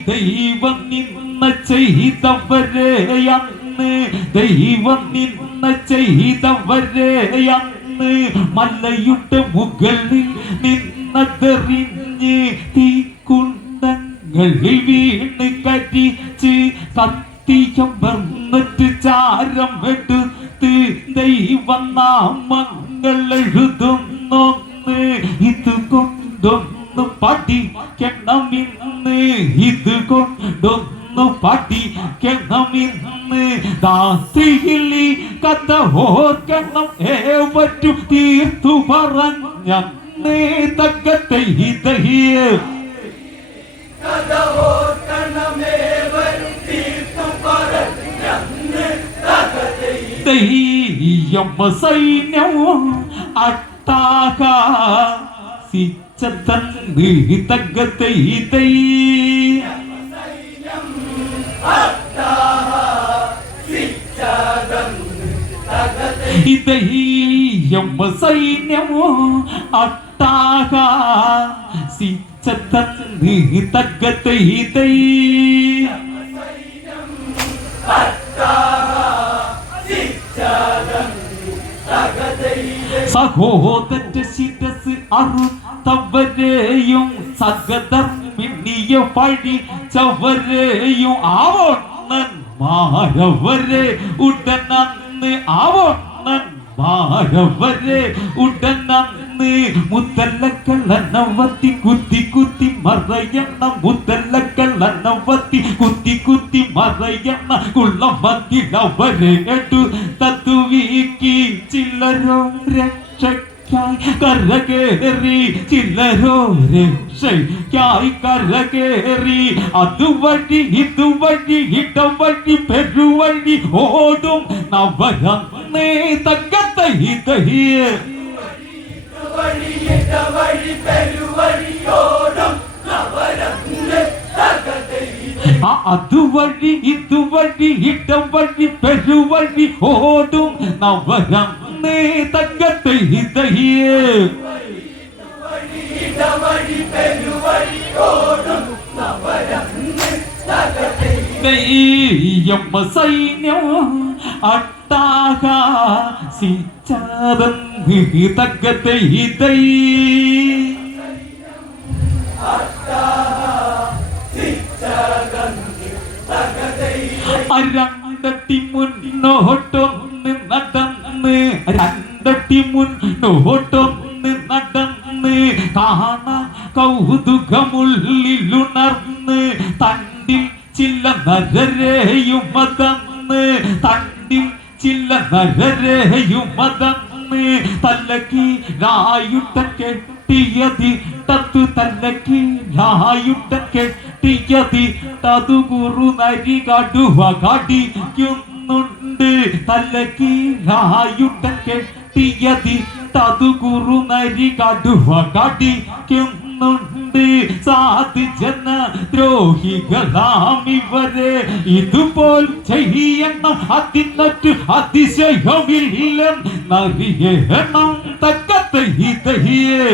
ദൈവം നിന്ന ചെയ്തവരെ അന്ന് ദൈവം നിന്ന ചെയ്തവരെ മലയുടെ മുകളിൽ നിന്നതെറിഞ്ഞ് തീക്കുണ്ടങ്ങളിൽ വീണ് കരിച്ച് സത്യം വന്നിട്ട് ചാരം എടുത്ത് ദൈവം നാമങ്ങൾ എഴുതുന്നൊന്ന് ഇത് പഠിക്കണം ഇന്ന് ഇത് കൊണ്ടൊന്നു പഠിക്കണം ഇന്ന് രാത്രിയിൽ ഈ കഥ ഓർക്കണം ഏവറ്റു തീർത്തു പറഞ്ഞ തക്കത്തെ ഇതഹിയേ തെയ്യം സൈന്യവും അട്ടാക. സിച്ചതന്ന് തകത്തെ ഇതൈ ഇതയ്യം സൈന്യവും അട്ടാക സിച്ചതന്ന് തകത്തെ ഇതൈ സഹോദര ശിരസ് അറുത്തവരെയും സഗതർമ്മിണിയ പഴിച്ചവരെയും ആവണ്ണൻ മാരവരെ ഉടനന്ന് ആവണ്ണന്മാരവരെ ഉടനന്ന് മുത്തല്ലക്കളനവത്തി കുത്തി കുത്തി മറയണ്ണ മുത്തല്ലക്കളനവത്തി കുത്തി കുത്തി മറയണ്ണ കുള്ളമത്തിലവരെ എടു തത്തുവീക്കി ചില്ലരോ രക്ഷയ്ക്കായി കരകേറി ചില്ലരോ രക്ഷയ്ക്കായി കരകേറി അതുവഴി ഇതുവഴി ഇടവഴി പെരുവഴി ഓടും നവരന്നേ തക്കത്തെ ഇതഹിയേ ആ അതുവഴി ഇതുവഴി ഇടവഴി പെരുവഴി ഓടും നവരം തക്കത്തെ ഇതഹിയേ ദൈയം സൈന്യം അട്ടാക സിച്ചാതന്ന് തക്കത്തെ ഇതൈ രണ്ടട്ടി തണ്ടിൽ ചില്ല നരരെയും മതന്ന് തല്ലക്കി രായുട്ട തത്തു തല്ലക്കി രായുട്ട തതു കുറു നരി കടുവ കടിക്കുന്നുണ്ട്. തല്ലക്കി രായുട്ട തതു കുറു നരി കടുവ കടിക്കുന്നുണ്ട് സാധിച്ചെന്ന ദ്രോഹികളാം ഇവരെ ഇതുപോൽ ചെയ്യണം അതിനൊരു അതിശയമില്ലെന്നറിയണം തക്കത്തെ തക്ക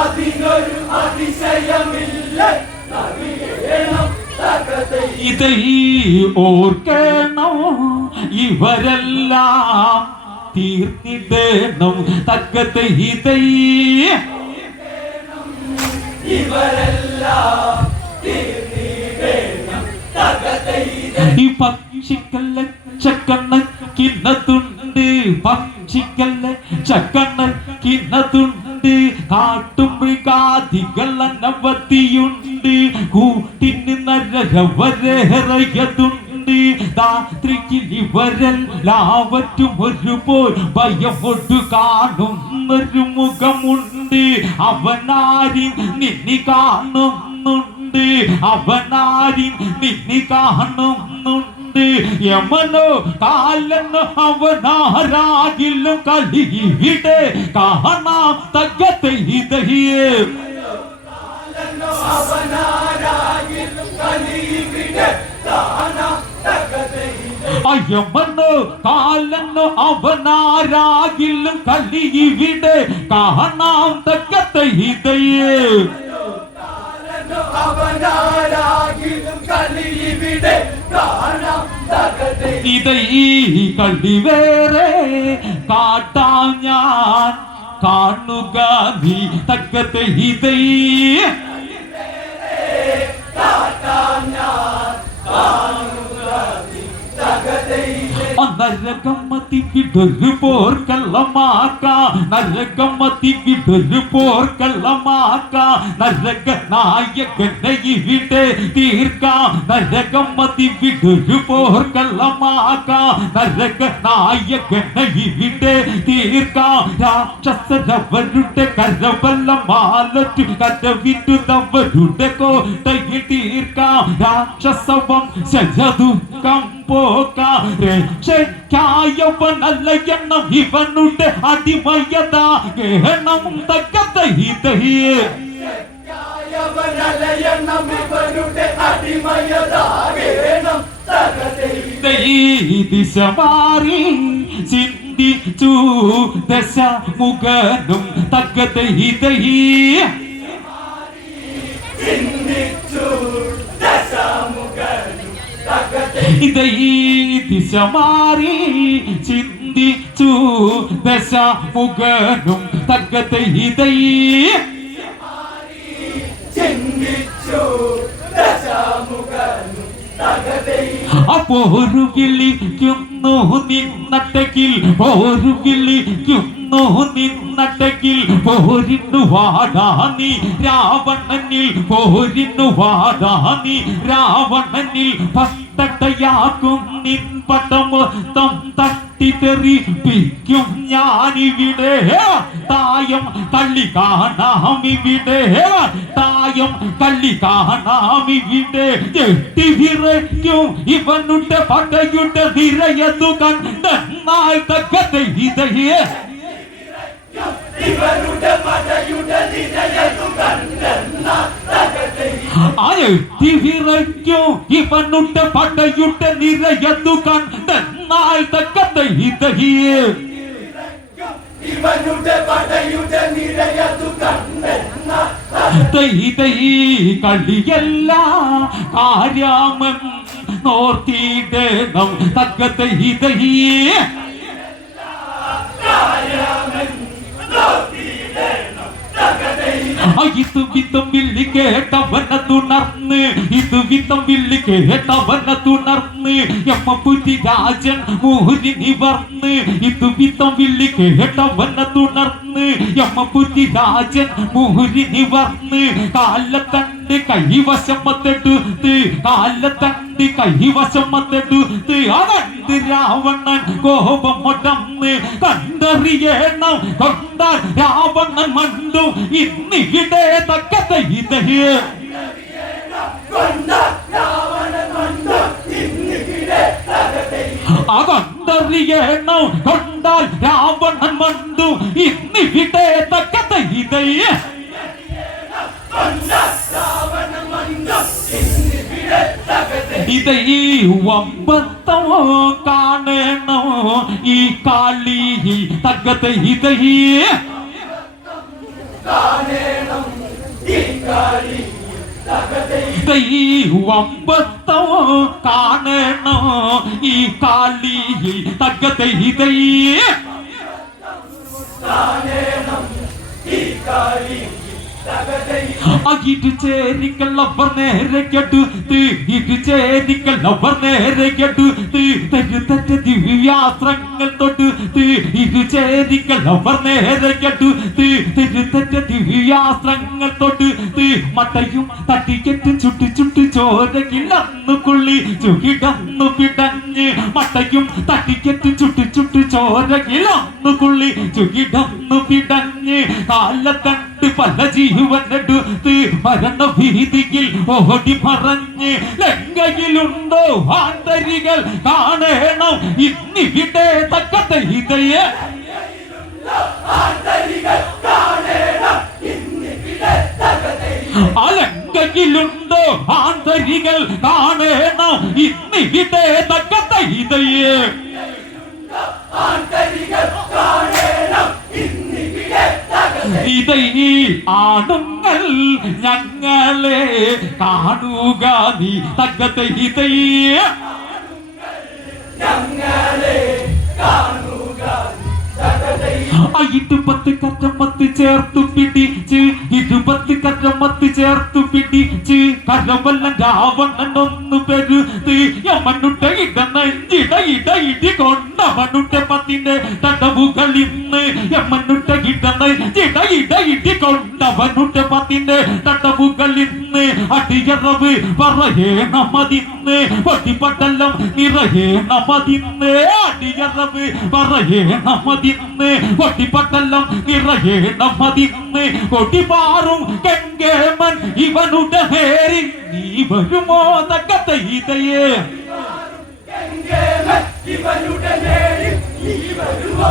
അതിനൊരു അതിശയമില്ല ഇവരെല്ലാം തീർത്തിട്ടേണം തക്കത്തെ ഇതൈ ഈ പക്ഷിക്കല്ല ചക്കണ്ണക്കിന്നതുണ്ട് പക്ഷിക്കല്ല ചക്കണ്ണക്കിന്നതുണ്ട് കാട്ടുമൃഗാദികൾ അനവധിയുണ്ട് കൂട്ടിന് നരകവരേറയതുണ്ട് രാത്രിക്ക് ഇവരെല്ലാവറ്റും ഒരുപോൽ ഭയമൊട്ടു കാണുന്നൊരു മുഖമുണ്ട്. അവനാരും നിന്നി കാണുന്നുണ്ട്. അവനാരും നിന്നി കാണുന്നുണ്ട്. യമനോ കാലെന്ന് അവനാരാകിലും കളിവിടെ കാണാം തകത്തെ ഇതഹിയേ അവനാരാകിലും കലിവിടെ കാണാം തകതൈ അയമനോ കാലനോ അവനാരാകിലും കളിവിടെ കാണാം തക്കത്തെ ഇതയേ അവനാരാകിലും കലിവിടെ കാണാം തകതേ ഇത് വേറെ കാട്ടാം ഞാൻ. കാണുക നീ நரகமதி விடுறு போர்க்கல்லமாக்கா. நரகமதி விடுறு போர்க்கல்லமாக்கா. நரக நாயகனை விட்டு தீர்க்கா நரகமதி விடுறு போர்க்கல்லமாக்கா. நரக நாயகனை விட்டு தீர்க்கா. ராட்சசரவருட கரவல்ல மாலத்து கதவிட்டு தவருட கோட்டையில் தீர்க்கா. ராட்சசவம் செஞ்சதுக்கம் പോക്കാം രക്ഷയ്ക്കായവനല്ല എണ്ണം ഇവനുടെ അടിമയതാ ഗഹണം തക്കതഹിതഹിയേ അവനലയണം ഇവരുടെ അടിമയതാകേണം തകതേ ദിശ മാറി ചിന്തിച്ചു ദശ മുഖനും തക്കതഹിതഹി ചിന്തിച്ചു ഇത് ഈ ദിശ മാറി ചിന്തിച്ചു ദശ മുഖനും തക്കതഹിതൈ ചിന്തിച്ചു അപ്പോ ഒരു വിളിക്കുന്നു നിന്നട്ടകിൽ പോരു വിളിക്കുന്നു നിന്നട്ടകിൽ പോരിന്നു വാടാ നീ രാവണനിൽ പോരിന്നു വാടാ നീ രാവണനിൽ പത്തട്ടയാക്കും നിൻ പട്ടമൊത്തം തട്ടിത്തെറിപ്പിക്കും ഞാനിവിടെ. തായം കള്ളി കാണാം ഇവിടെ തായം കള്ളി കാണാം ഇവിടെ ചെട്ടി വിറയ്ക്കും ഇവനുടെ പടയുടെ നിറയതു കണ്ടെന്നാൽ തക്കത്തെ ഇതയേ. ഇവരുടെ പടയുടെ നിരയതു കണ്ടെന്ന തകതേ അഴത്തി വിറയ്ക്കും ഇവനുടെ പടയുടെ നിറയതു കണ്ടെന്നാൽ തക്കത്തെ ഇതയേ ഇവരുടെ പടയുടെ നിരയതു കണ്ടെന്ന തൈ തൈ കളിയല്ല. കാര്യമൻ നോർത്തിയിടണം. തക്കത്തെ ഇതയേ ഇത് വിത്തം വില്ലി കേട്ടവന തുണർന്ന് ഇത് വിത്തം വില്ലി കേട്ടവന തുണർന്ന് എമ്മപ്പുറ്റി രാജൻ മോഹരി നിവർന്ന് ഇത് വിത്തം വില്ലി കേട്ടവന തുണർന്ന് എമ്മപ്പുറ്റി രാജൻ മോഹരി നിവർന്ന് കാലത്തണ്ട് കൈവശം വന്നിട്ട് തീ അതണ്ട് രാവണൻ കോപം മുടന്ന് കണ്ടറിയണം? കൊണ്ടാൽ രാവണൻ മണ്ടു. ഇന്നിവിടെ ഇന്നിവിടെ തകതേ അകണ്ടറിയണം കൊണ്ടാൽ രാവണൻ മണ്ടു. ഇന്നിവിടെ തക്ക ഇതേ കൊണ്ട രാവണൻ കൊണ്ട ഇന്നിവിടെ തകതേ ഇത് ഈ വമ്പത്തോ കാണണോ ഈ കാളി തക്കത്തെ ഇതേ കാണേണം ഈ കാളി തകതേ ഈ വമ്പത്തോ കാണണോ ഈ കാളി തക്കത്തെ ഇതേ കാണേണം ഈ കാളി തകതേ അകിട്ട് ചേരിക്കല്ലവർ നേരെ കെടുത്ത് ഇട്ട് ചേരിക്കല്ലവർ തരുത്തറ്റ ദിവ്യാസ്ത്രങ്ങൾ തൊടുത്ത് ഇരു ചേരിക്കല്ലവർ നേരെ കെടുത്ത് തരുത്തറ്റ ദിവ്യാസ്ത്രങ്ങൾ തൊടുത്ത് മട്ടയും തട്ടിക്കെട്ട് ചുട്ടി ചുട്ടി ചോരകിളന്നു കുള്ളി. ചുകിടന്നു പിടഞ്ഞ് മട്ടയും തട്ടിക്കെട്ട് ചുട്ടി ചുട്ടി ചോരകിളന്നു കുള്ളി. ചുകിടന്നു പിടഞ്ഞ് കാലത്തണ്ട് പല ജീവനെടുത്ത് മരണ ഭീതിയിൽ ഓടി മറഞ്ഞ് ലങ്കയിലുണ്ടോ ആന്തരികൾ കാണേണം ഇന്നിവിടെ ഇതയെ ഇന്ന് തകതേ അലങ്കയിലുണ്ടോ ആന്തരികൾ കാണണം ഇന്നിവിടെ തക്കത്തെ ഇതയെ ഇതൈ ആണുങ്ങൾ ഞങ്ങളെ കാണുക നീ തക്കത്തെ ഇതൈ ഞങ്ങളെ കാണുക തകതേ ഇരുപത്ത് കറ്റമത്ത് ചേർത്തു പിടിച്ച് ഇരുപത്തി കറ്റമത്ത് ചേർത്തു പിടിച്ച് കരമല്ല രാവണൻ ഒന്ന് പെരുത്ത്. യമനുട്ട ഇടനെഞ്ചിട ഇട ഇടി കൊണ്ടവനുട്ട പത്തിന്റെ തടവുകൾ ഇന്ന്. യമനുട്ട ഇടനെഞ്ചിട ഇട ഇടി കൊണ്ടവനുട്ട പത്തിന്റെ തടവുകൾ ഇന്ന്. അടിയറവ് പറയേണമതിന്ന് പൊട്ടിപ്പട്ടല്ലം നിറയേണമതിന്ന് അടിയറവ് പറയേണമതിന്ന് പൊട്ടിപ്പട്ടല്ലം നിറയേണമതിന്ന് കൊടിപാറും കെങ്കേമൻ ഇവനുടെ പേരിൽ നീ വരുമോ തക്കത്തെ ഇതയേ ഇവനുടെ നേരിൽ നീ വരുമോ